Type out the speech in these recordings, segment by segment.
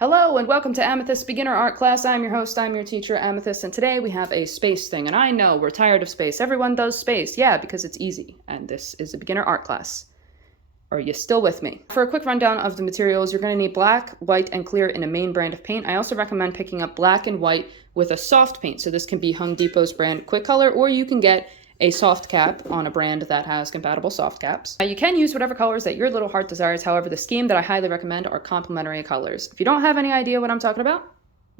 Hello and welcome to Amethyst Beginner Art Class. I'm your host, I'm your teacher, Amethyst, and today we have a space thing. And I know we're tired of space. Everyone does space. Yeah, because it's easy. And this is a beginner art class. Are you still with me? For a quick rundown of the materials, you're going to need black, white, and clear in a main brand of paint. I also recommend picking up black and white with a soft paint. So this can be Home Depot's brand Quick Color, or you can get a soft cap on a brand that has compatible soft caps. You can use whatever colors that your little heart desires. However, the scheme that I highly recommend are complementary colors. If you don't have any idea what I'm talking about,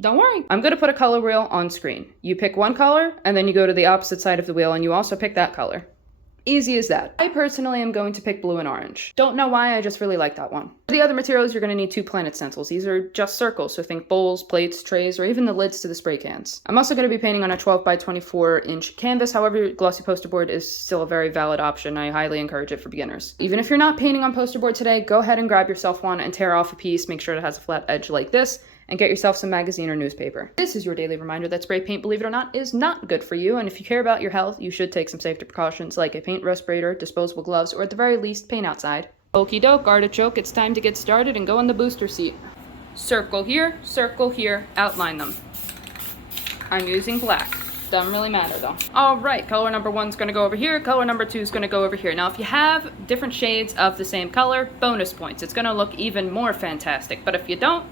don't worry. I'm going to put a color wheel on screen. You pick one color, and then you go to the opposite side of the wheel, and you also pick that color. Easy as that. I personally am going to pick blue and orange. Don't know why, I just really like that one. For the other materials, you're going to need 2 planet stencils. These are just circles, so think bowls, plates, trays, or even the lids to the spray cans. I'm also going to be painting on a 12 by 24 inch canvas. However, glossy poster board is still a very valid option. I highly encourage it for beginners. Even if you're not painting on poster board today, go ahead and grab yourself one and tear off a piece. Make sure it has a flat edge like this, and get yourself some magazine or newspaper. This is your daily reminder that spray paint, believe it or not, is not good for you, and if you care about your health, you should take some safety precautions like a paint respirator, disposable gloves, or at the very least, paint outside. Okie doke, artichoke, it's time to get started and go in the booster seat. Circle here, outline them. I'm using black. Doesn't really matter though. Alright, color number 1's gonna go over here, color number 2's gonna go over here. Now if you have different shades of the same color, bonus points. It's gonna look even more fantastic, but if you don't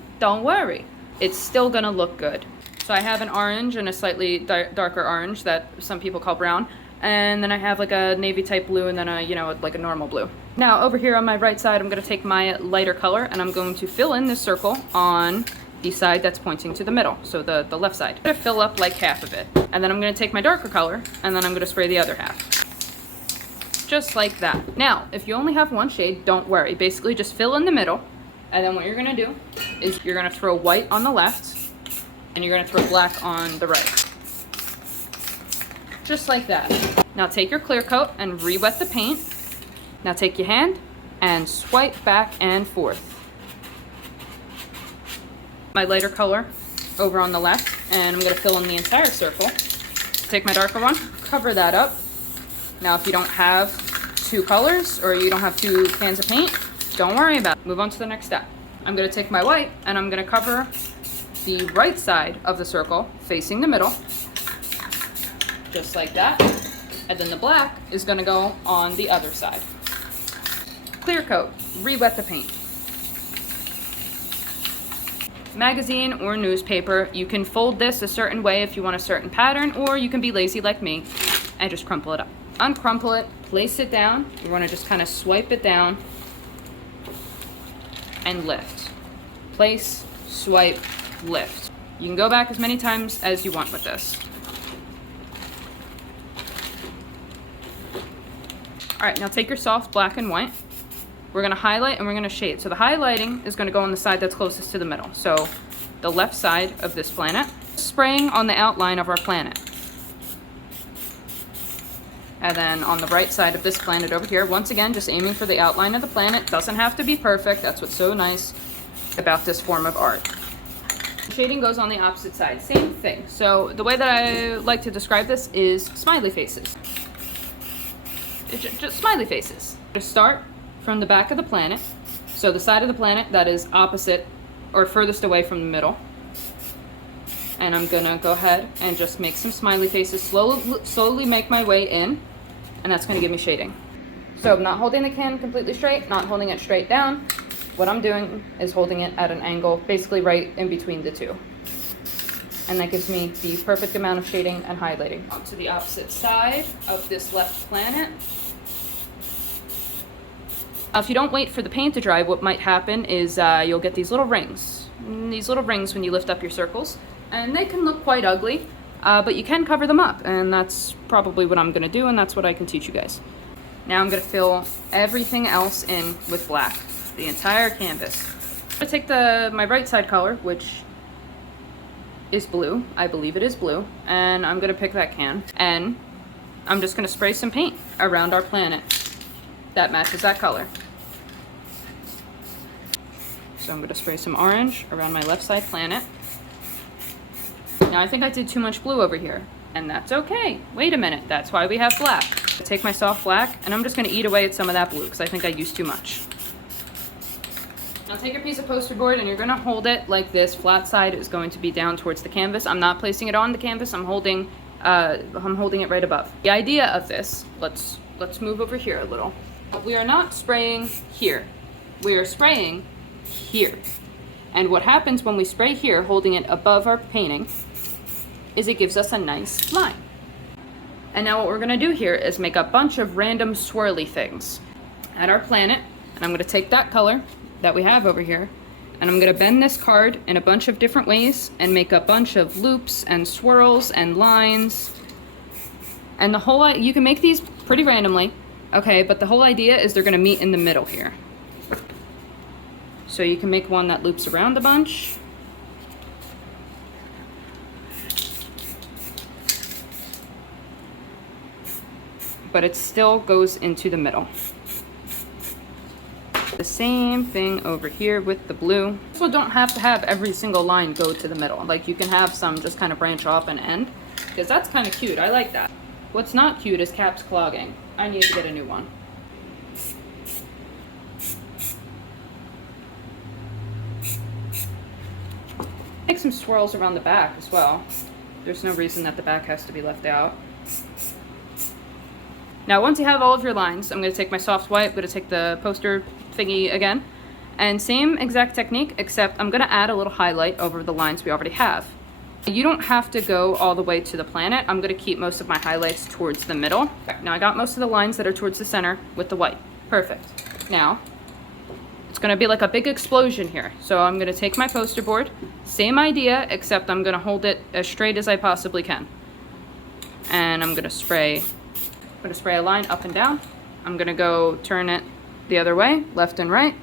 worry. It's still gonna look good. So I have an orange and a slightly darker orange that some people call brown. And then I have like a navy type blue and then like a normal blue. Now over here on my right side, I'm gonna take my lighter color and I'm going to fill in this circle on the side that's pointing to the middle. So the left side. I'm gonna fill up like half of it. And then I'm gonna take my darker color and then I'm gonna spray the other half. Just like that. Now, if you only have one shade, don't worry. Basically just fill in the middle. And then what you're gonna do is you're gonna throw white on the left and you're gonna throw black on the right. Just like that. Now take your clear coat and re-wet the paint. Now take your hand and swipe back and forth. My lighter color over on the left, and I'm gonna fill in the entire circle. Take my darker one, cover that up. Now if you don't have 2 colors or you don't have 2 cans of paint, don't worry about it. Move on to the next step. I'm gonna take my white and I'm gonna cover the right side of the circle facing the middle, just like that. And then the black is gonna go on the other side. Clear coat, re-wet the paint. Magazine or newspaper, you can fold this a certain way if you want a certain pattern, or you can be lazy like me and just crumple it up. Uncrumple it, place it down. You wanna just kind of swipe it down and lift. Place, swipe, lift. You can go back as many times as you want with this. Alright, now take your soft black and white. We're gonna highlight and we're gonna shade. So the highlighting is gonna go on the side that's closest to the middle. So the left side of this planet. Spraying on the outline of our planet. And then on the right side of this planet over here, once again, just aiming for the outline of the planet. Doesn't have to be perfect. That's what's so nice about this form of art. Shading goes on the opposite side. Same thing. So the way that I like to describe this is smiley faces. Just smiley faces. Just start from the back of the planet. So the side of the planet that is opposite or furthest away from the middle. And I'm gonna go ahead and just make some smiley faces, slowly make my way in, and that's gonna give me shading. So I'm not holding the can completely straight, not holding it straight down. What I'm doing is holding it at an angle, basically right in between the two. And that gives me the perfect amount of shading and highlighting. Onto the opposite side of this left planet. Now, if you don't wait for the paint to dry, what might happen is you'll get these little rings. These little rings when you lift up your circles. And they can look quite ugly, but you can cover them up, and that's probably what I'm gonna do, and that's what I can teach you guys. Now I'm gonna fill everything else in with black, the entire canvas. I'm gonna take my right side color, which is blue, I believe it is blue, and I'm gonna pick that can, and I'm just gonna spray some paint around our planet that matches that color. So I'm gonna spray some orange around my left side planet. Now I think I did too much blue over here, and that's okay. Wait a minute, that's why we have black. I take my soft black, and I'm just gonna eat away at some of that blue, because I think I used too much. Now take your piece of poster board and you're going to hold it like this. Flat side is going to be down towards the canvas. I'm not placing it on the canvas. I'm holding it right above. The idea of this, let's move over here a little. We are not spraying here. We are spraying here. And what happens when we spray here, holding it above our painting, is it gives us a nice line. And now what we're going to do here is make a bunch of random swirly things. Add our planet, and I'm going to take that color that we have over here, and I'm going to bend this card in a bunch of different ways and make a bunch of loops and swirls and lines. And the whole, you can make these pretty randomly, okay, but the whole idea is they're going to meet in the middle here. So you can make one that loops around a bunch. But it still goes into the middle. The same thing over here with the blue. So don't have to have every single line go to the middle. Like you can have some just kind of branch off and end, because that's kind of cute. I like that. What's not cute is caps clogging. I need to get a new one. Make some swirls around the back as well. There's no reason that the back has to be left out. Now once you have all of your lines, I'm going to take my soft white, I'm going to take the poster thingy again, and same exact technique, except I'm going to add a little highlight over the lines we already have. You don't have to go all the way to the planet. I'm going to keep most of my highlights towards the middle. Okay, now I got most of the lines that are towards the center with the white. Perfect. Now, it's going to be like a big explosion here. So I'm going to take my poster board, same idea, except I'm going to hold it as straight as I possibly can. And I'm going to spray a line up and down. I'm going to go turn it the other way, left and right.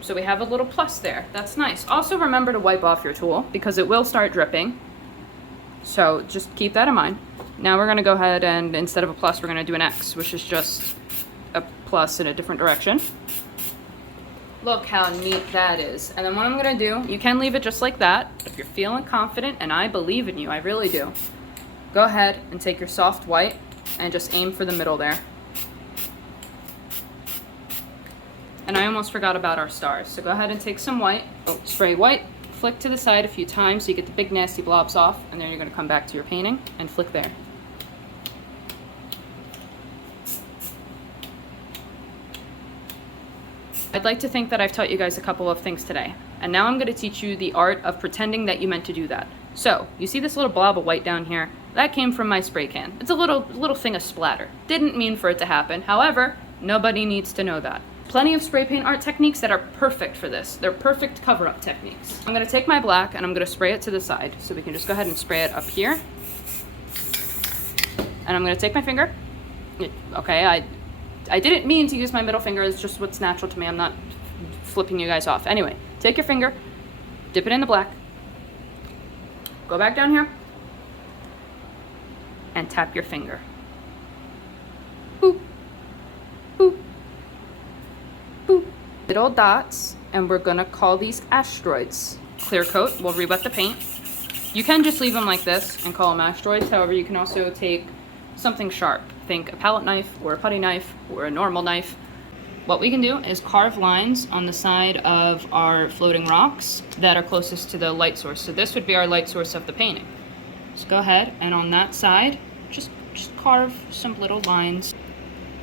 So we have a little plus there. That's nice. Also remember to wipe off your tool because it will start dripping. So just keep that in mind. Now we're going to go ahead and instead of a plus, we're going to do an X, which is just a plus in a different direction. Look how neat that is. And then what I'm going to do, you can leave it just like that. If you're feeling confident, and I believe in you, I really do. Go ahead and take your soft white and just aim for the middle there. And I almost forgot about our stars. So go ahead and take some white, spray white, flick to the side a few times so you get the big nasty blobs off, and then you're going to come back to your painting and flick there. I'd like to think that I've taught you guys a couple of things today. And now I'm going to teach you the art of pretending that you meant to do that. So, you see this little blob of white down here? That came from my spray can. It's a little thing of splatter. Didn't mean for it to happen. However, nobody needs to know that. Plenty of spray paint art techniques that are perfect for this. They're perfect cover-up techniques. I'm going to take my black and I'm going to spray it to the side. So we can just go ahead and spray it up here. And I'm going to take my finger. Okay, I didn't mean to use my middle finger. It's just what's natural to me. I'm not flipping you guys off. Anyway, take your finger, dip it in the black, go back down here, and tap your finger. Boop, boop, boop. Little dots, and we're gonna call these asteroids. Clear coat, we'll re-wet the paint. You can just leave them like this and call them asteroids. However, you can also take something sharp. Think a palette knife or a putty knife or a normal knife. What we can do is carve lines on the side of our floating rocks that are closest to the light source. So this would be our light source of the painting. So go ahead and on that side, just carve some little lines.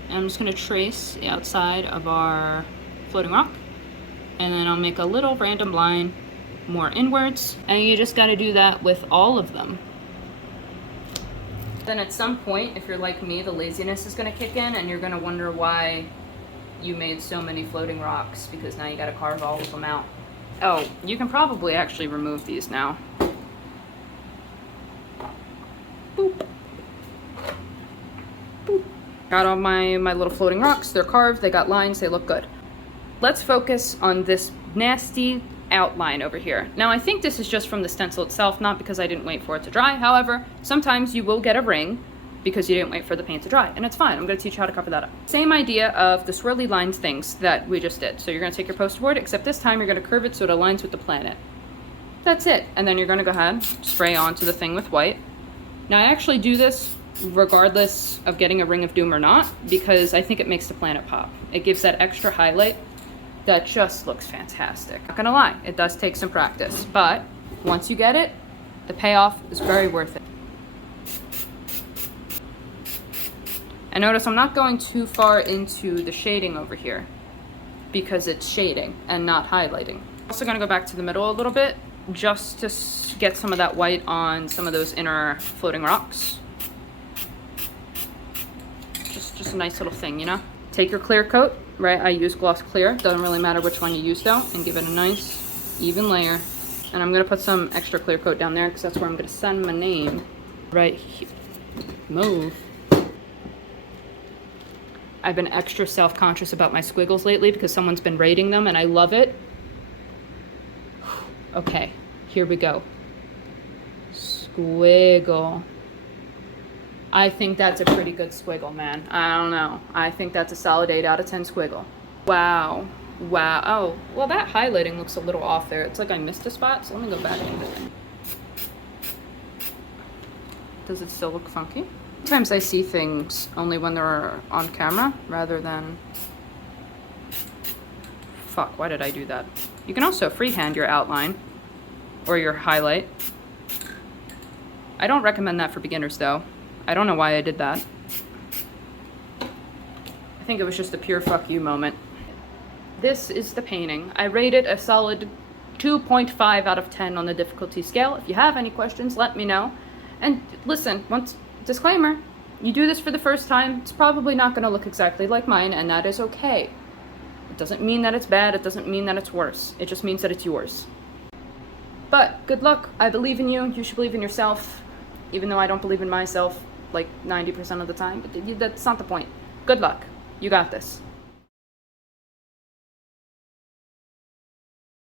And I'm just going to trace the outside of our floating rock. And then I'll make a little random line more inwards. And you just got to do that with all of them. Then at some point, if you're like me, the laziness is going to kick in and you're going to wonder why you made so many floating rocks, because now you got to carve all of them out. Oh, you can probably actually remove these now. Boop. Boop. Got all my little floating rocks. They're carved, they got lines, they look good. Let's focus on this nasty outline over here. Now I think this is just from the stencil itself, not because I didn't wait for it to dry. However, sometimes you will get a ring because you didn't wait for the paint to dry, and it's fine. I'm going to teach you how to cover that up. Same idea of the swirly lines things that we just did. So you're going to take your poster board, except this time you're going to curve it so it aligns with the planet. That's it. And then you're going to go ahead, spray onto the thing with white. Now I actually do this regardless of getting a Ring of Doom or not, because I think it makes the planet pop. It gives that extra highlight that just looks fantastic. Not gonna lie, it does take some practice, but once you get it, the payoff is very worth it. And notice I'm not going too far into the shading over here because it's shading and not highlighting. Also gonna go back to the middle a little bit just to get some of that white on some of those inner floating rocks. Just a nice little thing, you know? Take your clear coat, right? I use gloss clear, doesn't really matter which one you use though, and give it a nice even layer. And I'm gonna put some extra clear coat down there because that's where I'm gonna send my name right here. Move. I've been extra self-conscious about my squiggles lately because someone's been rating them and I love it. Okay, here we go. Squiggle. I think that's a pretty good squiggle, man. I don't know. I think that's a solid 8 out of 10 squiggle. Wow. Wow. Oh, well that highlighting looks a little off there. It's like I missed a spot, so let me go back into it. Does it still look funky? Sometimes I see things only when they're on camera rather than... Fuck, why did I do that? You can also freehand your outline or your highlight. I don't recommend that for beginners though. I don't know why I did that. I think it was just a pure fuck you moment. This is the painting. I rate it a solid 2.5 out of 10 on the difficulty scale. If you have any questions, let me know. And listen, disclaimer, you do this for the first time, it's probably not going to look exactly like mine, and that is okay. It doesn't mean that it's bad, it doesn't mean that it's worse. It just means that it's yours. But good luck. I believe in you. You should believe in yourself, even though I don't believe in myself like 90% of the time. But that's not the point. Good luck. You got this.